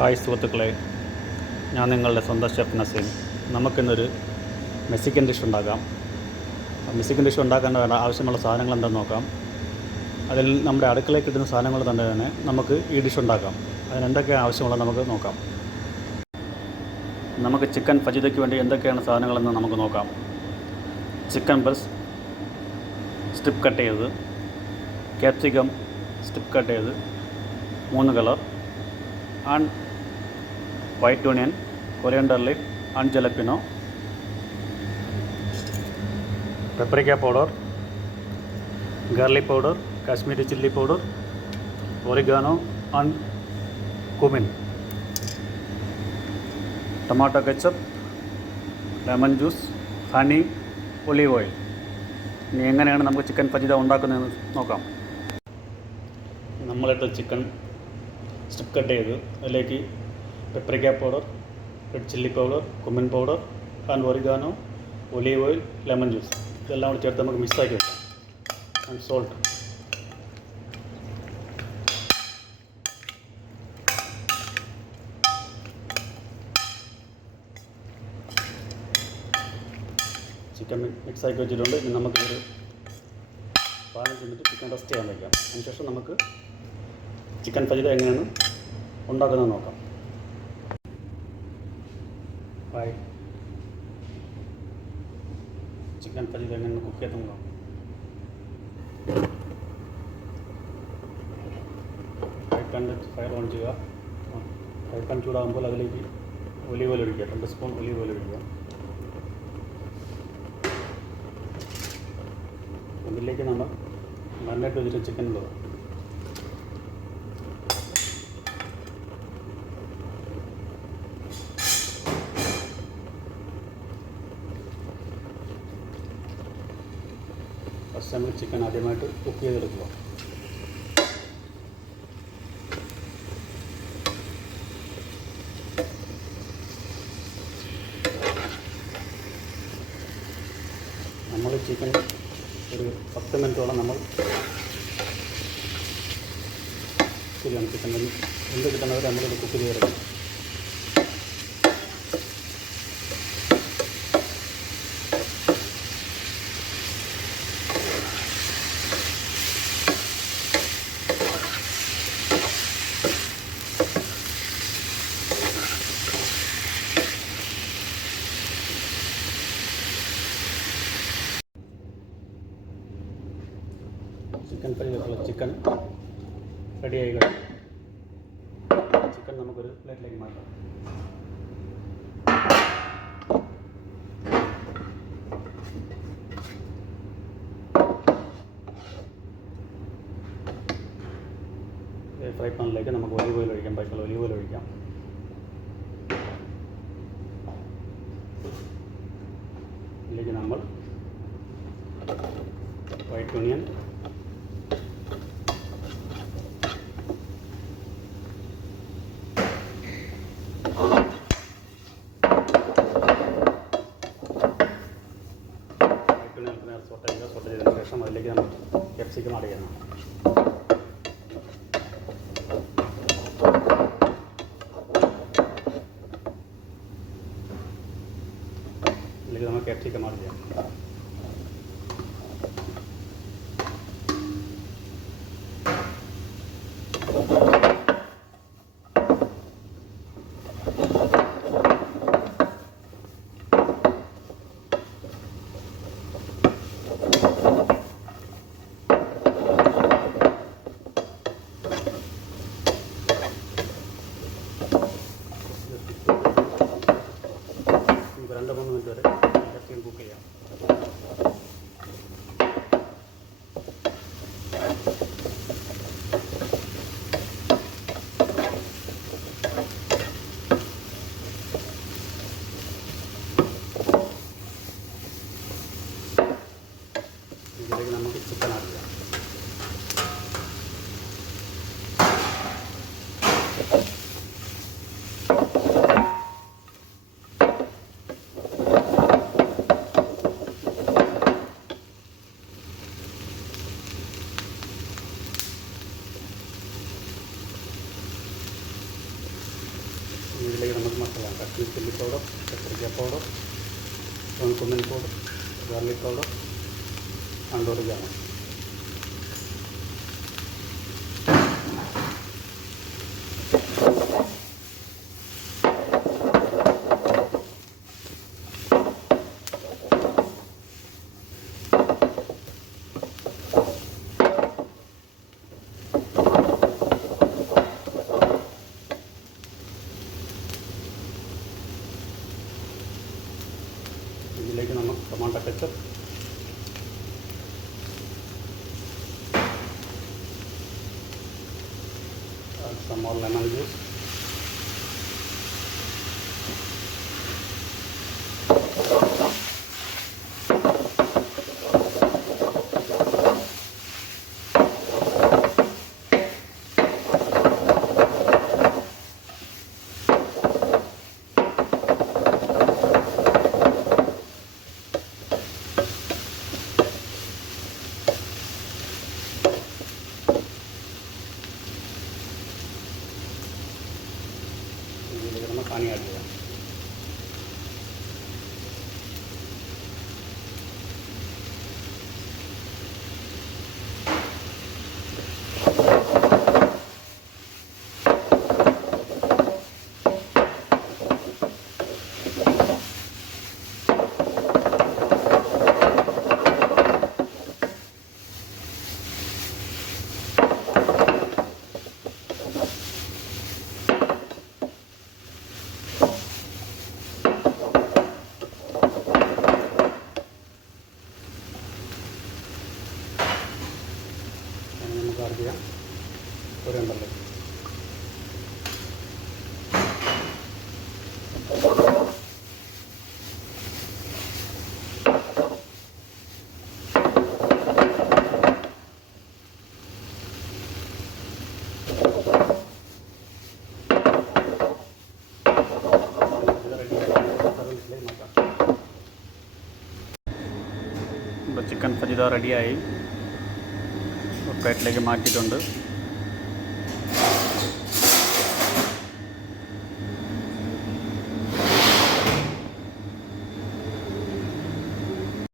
Hi സുഹൃത്തുക്കളെ, ഞാൻ നിങ്ങളുടെ സ്വന്തം ഷെഫ് നസീം. നമുക്കിന്നൊരു മെക്സിക്കൻ ഡിഷ് ഉണ്ടാക്കാം. മെക്സിക്കൻ ഡിഷ് ഉണ്ടാക്കാൻ ആവശ്യമുള്ള സാധനങ്ങൾ എന്താണെന്ന് നോക്കാം. അതിൽ നമ്മുടെ അടുക്കളയിൽ കിട്ടുന്ന സാധനങ്ങൾ തന്നെ നമുക്ക് ഈ ഡിഷ് ഉണ്ടാക്കാം. അതിനെന്തൊക്കെയാണ് ആവശ്യമുള്ളത് നമുക്ക് നോക്കാം. നമുക്ക് ചിക്കൻ ഫജിതയ്ക്ക് വേണ്ടി എന്തൊക്കെയാണ് സാധനങ്ങളെന്ന് നമുക്ക് നോക്കാം. ചിക്കൻ ബ്രസ്റ്റ് സ്ട്രിപ്പ് കട്ട് ചെയ്തത്, ക്യാപ്സിക്കം സ്ട്രിപ്പ് കട്ട് ചെയ്ത് 3 colour, and white onion, coriander leaf and jalapeno, paprika powder, garlic powder, Kashmiri chilli powder, oregano and cumin, tomato ketchup, lemon juice, honey, olive oil. ഇനി എങ്ങനെയാണ് നമുക്ക് chicken ഫജിത ഉണ്ടാക്കുന്നതെന്ന് നോക്കാം. നമ്മളെടുത്ത chicken strip cut ചെയ്ത് അതിലേക്ക് paprika powder, red chilli powder, cumin powder and oregano, olive oil, lemon juice ഇതെല്ലാം കൂടി ചേർത്ത് നമുക്ക് മിക്സാക്കി വെക്കാം. And salt. ചിക്കൻ മിക്സാക്കി വെച്ചിട്ടുണ്ട്. ഇനി നമുക്കൊരു 15 മിനിറ്റ് ചിക്കൻ റെസ്റ്റ് ചെയ്യാൻ വയ്ക്കാം. അതിനുശേഷം നമുക്ക് ചിക്കൻ ഫജിത എങ്ങനെയാണ് ഉണ്ടാക്കുന്നത് നോക്കാം. ചിക്കൻ ഫജിത എങ്ങനെ കുക്ക് ചെയ്ത് നോക്കാം. ഫയർ ഓൺ ചെയ്യുക. ഫ്രൈ പാൻ ചൂടാകുമ്പോൾ അതിലേക്ക് ഒലീവ് ഓയിൽ ഒഴിക്കുക. 2 സ്പൂൺ ഒലീവ് ഓയിൽ ഒഴിക്കുക. അതിലേക്ക് നമ്മൾ മാരിനേറ്റ് വെച്ചിട്ട് ചിക്കൻ ഇടുക. ഫസ്റ്റ് നമ്മൾ ചിക്കൻ ആദ്യമായിട്ട് കുക്ക് ചെയ്തെടുക്കുക. നമ്മൾ ചിക്കൻ ഒരു 10 മിനിറ്റോളം നമ്മൾ ശരിയാണ് ചിക്കൻ എന്ത് കിട്ടുന്നവർ നമ്മളിത് കുക്ക് ചെയ്തെടുക്കും. ചിക്കൻ ഫ്രൈ ചെയ്തിട്ടുള്ള ചിക്കൻ റെഡിയായി കഴിഞ്ഞു. ചിക്കൻ നമുക്കൊരു പ്ലേറ്റിലേക്ക് മാറ്റാം. ഫ്രൈ പാനിലേക്ക് നമുക്ക് ഒലീവ് ഓയിൽ ഒഴിക്കാം. ബാക്കിയുള്ള ഒലീവ് ഓയിൽ ഒഴിക്കാം. ഇതിലേക്ക് നമ്മൾ വൈറ്റ് ഓണിയൻ, സോട്ട് ചെയ്തതിന് ശേഷം അതിലേക്ക് നമ്മൾ ക്യാപ്സിക്കം ആഡ് ചെയ്യണം. ഇതിലേക്ക് നമ്മൾ ക്യാപ്സിക്കം ആഡ് ചെയ്യാം. നമുക്ക് 2-3 മിനിറ്റ് വരെ ക്യാപ്സിക്കം കുക്ക് ചെയ്യാം. ഇതിലേക്ക് നമുക്ക് ചിക്കൻ ആഡ് ചെയ്യാം. ഇതിലേക്ക് നമുക്ക് മസാല കാശ്മീർ ചില്ലി പൗഡർ, കത്തിരിക്ക powder, cumin powder, garlic powder, അണ്ടൂർ ജാമ. ഇതിലേക്ക് നമ്മൾ tomato ketchup, some more lemon juice, ഇതിലേക്ക് നമ്മൾ പാനി ആഡ് ചെയ്യാം. നമുക്ക് ആഡ് ചെയ്യാം കൊറിയാണ്ടർ. ഇപ്പോൾ ചിക്കൻ ഫജിത റെഡിയായി പ്ലേറ്റിലേക്ക് മാറ്റിയിട്ടുണ്ട്.